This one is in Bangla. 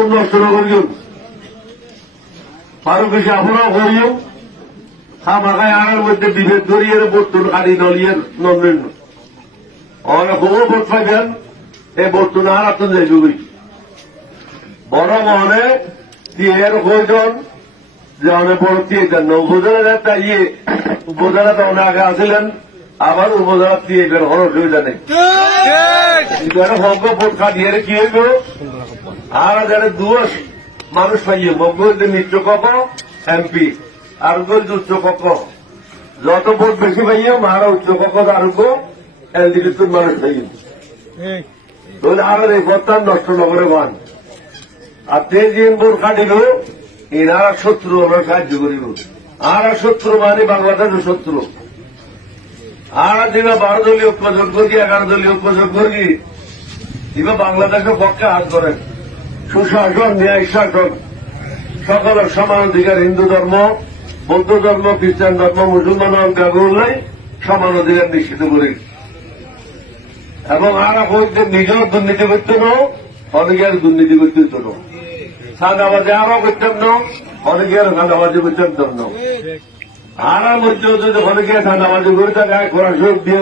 ভোট নষ্ট করিও আরো বেশি আপনারাও করিও খামাখায় আড়ার মধ্যে বিভেদ ধরিয়ে ভোটটুর কাটি দলিয়ে নন্দেন অনেক বহু ভোট পাইবেন এই ভোটটু না আর আপনার যাইবি বড় মনে তিয়ের প্রয়োজন যে অনেক বড় তিয়ে দেন না উপজেলা তাইয়ে উপজেলা তো অনেক আগে আসিলেন আবার উপজেলা তিয়ে গেল হর অসুবিধা নেই মগ্গ ভোট কাটিয়ে কি হইব আর যারা দুয়াস মানুষ পাইয়ে মগ্গ নিত্য কক এমপি আর উচ্চ কক যত ভোট বেশি পাইয়ে মারা উচ্চ কক আরোগ্য এলডিপি মানুষ পাইয়ে তাহলে আর এই ভোটটা নষ্ট নগরে বান আর তে যে ভোট কাটিল এনারা শত্রু আমরা সাহায্য করিব আর শত্রু মানে বাংলাদেশের শত্রু আর যেটা 12 দলীয় ঐক্যজোট করি 11 দলীয় ঐক্যজোট করি এবার বাংলাদেশের পক্ষে হাত করেন সুশাসন ন্যায় শাসন সকলের সমান অধিকার হিন্দু ধর্ম বৌদ্ধ ধর্ম খ্রিস্টান ধর্ম মুসলমান গাগুলাই সমান অধিকার নিশ্চিত করি এবং আর হইতে নিজেও দুর্নীতি করতে ন অনেকের দুর্নীতি করতে হতো না সাদাবাজি আরো করতাম না অনেকের সাদাবাজি করতাম না আর মধ্যে যদি অনেকে সাদাবাজি করে থাকে খোরা সব দিয়ে